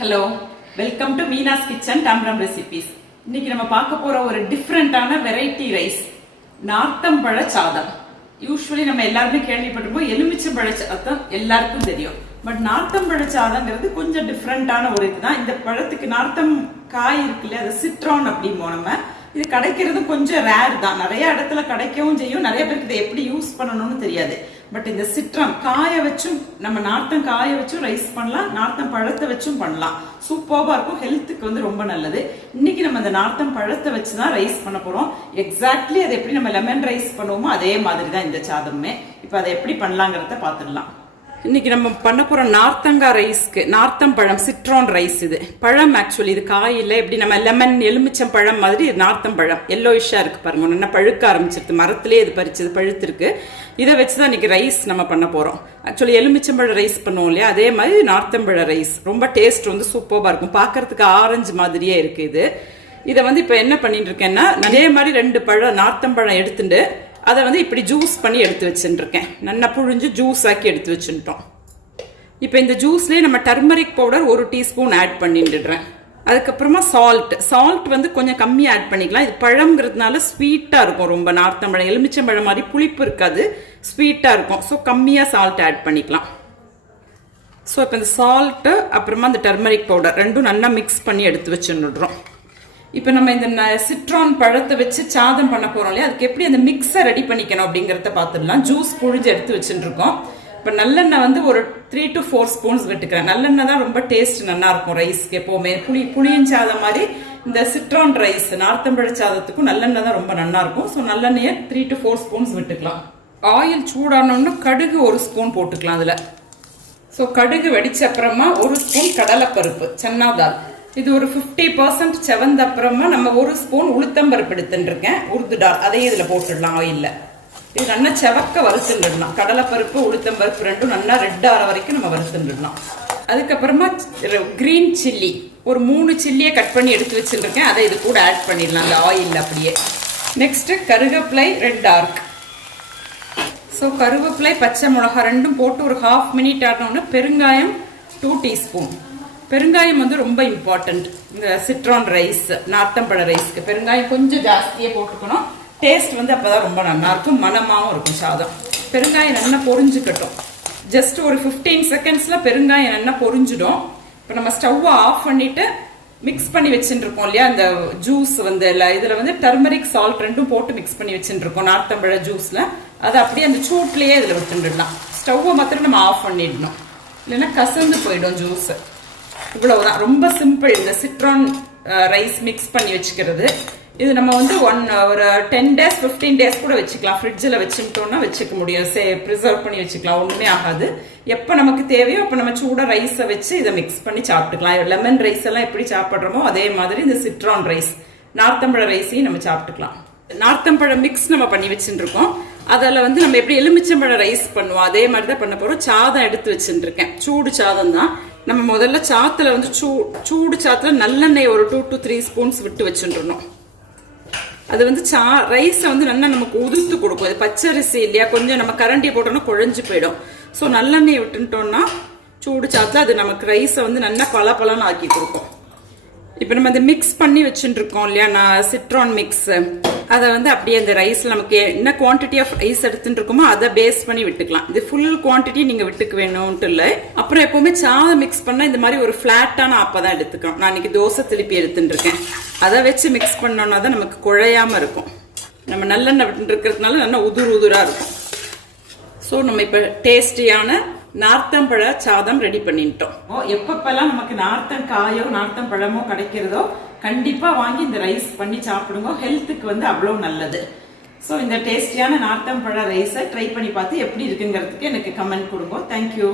Hello welcome to Meena's kitchen டாம்ரம் recipes இன்னைக்கு நம்ம பார்க்க போற ஒரு டிஃப்ரெண்டான வெரைட்டி ரைஸ் நார்த்தம்பழ சாதம். யூஸ்வலி நம்ம எல்லாருமே கேள்விப்பட்டிருப்போம் எலுமிச்சம்பழ சாதம் எல்லாருக்கும் தெரியும். பட் நார்த்தம்பழ சாதங்கிறது கொஞ்சம் டிஃப்ரெண்டான ஒரு இதுதான். இந்த பழத்துக்கு நார்த்தம் காய் இருக்குல்ல அது சிட்ரான் அப்படிம்போம் நம்ம. இது கிடைக்கிறது கொஞ்சம் ரேர் தான். நிறைய இடத்துல கிடைக்கவும் செய்யும். நிறைய பேருக்கு இதை எப்படி யூஸ் பண்ணணும்னு தெரியாது. பட் இந்த சிட்ரம் காய வச்சும் நம்ம நார்த்தம் காய வச்சும் ரைஸ் பண்ணலாம் நார்த்தம் பழத்தை வச்சும் பண்ணலாம். சூப்பராக இருக்கும் ஹெல்த்துக்கு வந்து ரொம்ப நல்லது. இன்னைக்கு நம்ம இந்த நார்த்தம் பழத்தை வச்சு தான் ரைஸ் பண்ண போறோம். எக்ஸாக்ட்லி அதை எப்படி நம்ம லெமன் ரைஸ் பண்ணுவோமோ அதே மாதிரி தான் இந்த சாதமுமே. இப்போ அதை எப்படி பண்ணலாங்கிறத பார்த்துடலாம். இன்றைக்கி நம்ம பண்ண போகிற நார்த்தங்காய் ரைஸ்க்கு நார்த்தம் பழம் சிட்ரான் ரைஸ் இது. பழம் ஆக்சுவலி இது காயில் எப்படி நம்ம லெமன் எலுமிச்சம் பழம் மாதிரி நார்த்தம்பழம் நார்த்தம் பழம். எல்லோயிஷா இருக்கு பாருங்க. நல்லா பழுக்க ஆரம்பிச்சிருது. மரத்துலேயே இது பறிச்சது பழுத்திருக்கு. இதை வச்சு தான் இன்றைக்கி ரைஸ் நம்ம பண்ண போகிறோம் ஆக்சுவலி எலுமிச்சம்பழம் ரைஸ் பண்ணுவோம் இல்லையா? அதே மாதிரி நார்த்தம்பழம் ரைஸ். ரொம்ப டேஸ்ட் வந்து சூப்பராக இருக்கும். பார்க்கறதுக்கு ஆரஞ்சு மாதிரியே இருக்குது இது. இதை வந்து இப்போ என்ன பண்ணிட்டு இருக்கேன்னா அதே மாதிரி ரெண்டு பழம் நார்த்தம்பழம் எடுத்துட்டு அதை வந்து இப்படி ஜூஸ் பண்ணி எடுத்து வச்சுருக்கேன். நல்லா புழிஞ்சு ஜூஸ் ஆக்கி எடுத்து வச்சுட்டோம் இப்போ இந்த ஜூஸ்லேயே நம்ம டர்மரிக் பவுடர் ஒரு டீஸ்பூன் ஆட் பண்ணிட்டுடுறேன் அதுக்கப்புறமா சால்ட் சால்ட் வந்து கொஞ்சம் கம்மியாக ஆட் பண்ணிக்கலாம். இது பழம்ங்கிறதுனால ஸ்வீட்டாக இருக்கும் ரொம்ப. நார்த்தம்பழம் எலுமிச்சம்பழம் மாதிரி புளிப்பு இருக்காது. ஸ்வீட்டாக இருக்கும். ஸோ கம்மியாக சால்ட் ஆட் பண்ணிக்கலாம். ஸோ இப்போ இந்த சால்ட்டு அப்புறமா இந்த டர்மரிக் பவுடர் ரெண்டும் நல்லா மிக்ஸ் பண்ணி எடுத்து வச்சுன்னுடுறோம் இப்போ நம்ம இந்த சிட்ரான் பழத்தை வச்சு சாதம் பண்ண போகிறோம் இல்லையா? அதுக்கு எப்படி அந்த மிக்ஸை ரெடி பண்ணிக்கணும் அப்படிங்கிறத பார்த்துடலாம். ஜூஸ் புழிஞ்சு எடுத்து வச்சுருக்கோம் இப்போ நல்லெண்ணெய் வந்து ஒரு த்ரீ டு ஃபோர் ஸ்பூன்ஸ் விட்டுக்கிறேன். நல்லெண்ணெய் தான் ரொம்ப டேஸ்ட் நல்லா இருக்கும் ரைஸ்க்கு எப்போவுமே. புளி புளியின் சாதம் மாதிரி இந்த சிட்ரான் ரைஸ் நார்த்தம்பழ சாதத்துக்கும் நல்லெண்ணெய் தான் ரொம்ப நல்லா இருக்கும். ஸோ நல்லெண்ணெயை த்ரீ டு ஃபோர் ஸ்பூன்ஸ் விட்டுக்கலாம். ஆயில் சூடானோன்னு கடுகு ஒரு ஸ்பூன் போட்டுக்கலாம் அதில். ஸோ கடுகு வெடிச்ச அப்புறமா ஒரு ஸ்பூன் கடலைப்பருப்பு சன்னாதால் இது ஒரு ஃபிஃப்டி பர்சன்ட் செவந்த அப்புறமா நம்ம ஒரு ஸ்பூன் உளுத்தம்பருப்பு எடுத்துட்டுருக்கேன். உருது டால் அதையும் இதில் போட்டுடலாம் ஆயிலில் இது நல்லா செவக்க வறுத்துடலாம் கடலைப்பருப்பு உளுத்தம்பருப்பு ரெண்டும் நல்லா ரெட் ஆற வரைக்கும் நம்ம வறுத்துடலாம் அதுக்கப்புறமா கிரீன் சில்லி ஒரு மூணு சில்லியை கட் பண்ணி எடுத்து வச்சுருக்கேன் அதை இது கூட ஆட் பண்ணிடலாம் அந்த ஆயிலில் அப்படியே. நெக்ஸ்ட்டு கருகப்பிலை ரெட் டார்க் ஸோ கருவேப்பிலை பச்சை மிளகா ரெண்டும் போட்டு ஒரு ஹாஃப் மினிட் ஆட்டோன்னு பெருங்காயம் டூ டீஸ்பூன் பெருங்காயம் வந்து ரொம்ப இம்பார்ட்டன்ட் இந்த சிட்ரான் ரைஸ் நார்த்தம்பழ ரைஸ்க்கு பெருங்காயம் கொஞ்சம் ஜாஸ்தியாக போட்டுக்கணும். டேஸ்ட் வந்து அப்போதான் ரொம்ப நல்லா இருக்கும் மனமாகவும் இருக்கும் சாதம். பெருங்காயம் நல்லா பொரிஞ்சுக்கட்டும். ஜஸ்ட் ஒரு ஃபிஃப்டீன் செகண்ட்ஸில் பெருங்காயம் நல்லா பொரிஞ்சிடும். இப்போ நம்ம ஸ்டவ்வை ஆஃப் பண்ணிவிட்டு மிக்ஸ் பண்ணி வச்சுருக்கோம் இல்லையா? அந்த ஜூஸ் வந்து இல்லை இதில் வந்து டர்மரிக் சால்ட் ரெண்டும் போட்டு மிக்ஸ் பண்ணி வச்சுருக்கோம் நார்த்தம்பழ ஜூஸில் அதை அப்படியே அந்த சூட்லேயே இதில் விட்டுடலாம் ஸ்டவ்வை மாத்திரம் நம்ம ஆஃப் பண்ணிடணும். இல்லைன்னா கசந்து போயிடும் ஜூஸ் இவ்வளவுதான் ரொம்ப சிம்பிள் இந்த சிட்ரான் ரைஸ் மிக்ஸ் பண்ணி வச்சுக்கிறது. இது நம்ம வந்து ஒன் ஒரு டென் டேஸ் ஃபிஃப்டீன் டேஸ் கூட வச்சுக்கலாம். ஃப்ரிட்ஜில் வச்சுக்கிட்டோம்னா வச்சுக்க முடியும். சே ப்ரிசர்வ் பண்ணி வச்சுக்கலாம். ஒன்றுமே ஆகாது. எப்போ நமக்கு தேவையோ அப்போ நம்ம சூடாக ரைஸை வச்சு இதை மிக்ஸ் பண்ணி சாப்பிட்டுக்கலாம். லெமன் ரைஸ் எல்லாம் எப்படி சாப்பிட்றோமோ அதே மாதிரி இந்த சிட்ரான் ரைஸ் நார்த்தம்பழ ரைஸையும் நம்ம சாப்பிட்டுக்கலாம். நார்த்தம்பழ மிக்ஸ் நம்ம பண்ணி வச்சுருக்கோம். அதில் வந்து நம்ம எப்படி எலுமிச்சம்பழம் ரைஸ் பண்ணுவோம். அதே மாதிரி தான் பண்ண போகிறோம் சாதம் எடுத்து வச்சுருக்கேன். சூடு சாதம் தான். நம்ம முதல்ல சாத்தில் வந்து சூ சூடு சாத்தில் நல்லெண்ணெய் ஒரு டூ டு த்ரீ ஸ்பூன்ஸ் விட்டு வச்சுட்டுருணும் அது வந்து சா ரைஸை வந்து நல்லா நமக்கு உதிர்த்து கொடுக்கும். அது பச்சரிசி இல்லையா கொஞ்சம் நம்ம கரண்டியை போட்டோம்னா குழஞ்சு போயிடும். ஸோ நல்லெண்ணெய் விட்டுட்டோம்னா சூடு சாத்தில் அது நமக்கு ரைஸை வந்து நல்லா பல பலன்னு ஆக்கி கொடுக்கும். இப்போ நம்ம இந்த மிக்ஸ் பண்ணி வச்சுட்டுருக்கோம் இல்லையா? நான் சிட்ரான் மிக்ஸ் அதை வந்து அப்படியே அந்த ரைஸில் நமக்கு என்ன குவான்டிட்டி ஆஃப் ரைஸ் எடுத்துட்டு இருக்கோமோ அதை பேஸ் பண்ணி விட்டுக்கலாம். இது ஃபுல் குவான்டிட்டி நீங்கள் விட்டுக்க வேணும்ட்டு இல்லை. அப்புறம் எப்போவுமே சாதம் மிக்ஸ் பண்ணால் இந்த மாதிரி ஒரு ஃப்ளாட்டான ஆப்பை தான் எடுத்துக்கணும் நான் இன்னைக்கு தோசை திருப்பி எடுத்துட்டு இருக்கேன் அதை வச்சு மிக்ஸ் பண்ணோன்னா தான் நமக்கு குழையாமல் இருக்கும். நம்ம நல்லெண்ணெய் இருக்கிறதுனால நல்லா உதுர் உதுராக இருக்கும். ஸோ நம்ம இப்போ டேஸ்டியான நார்த்தம்பழ சாதம் ரெடி பண்ணிட்டோம். எப்பப்பெல்லாம் நமக்கு நார்த்தம் காயோ நார்த்தம் பழமோ கிடைக்கிறதோ கண்டிப்பா வாங்கி இந்த ரைஸ் பண்ணி சாப்பிடுங்க. ஹெல்த்துக்கு வந்து அவ்வளோ நல்லது. ஸோ இந்த டேஸ்டியான நார்த்தம் பழ ரைஸை ட்ரை பண்ணி பார்த்து எப்படி இருக்குங்கிறதுக்கு எனக்கு கமெண்ட் கொடுங்க. தேங்க்யூ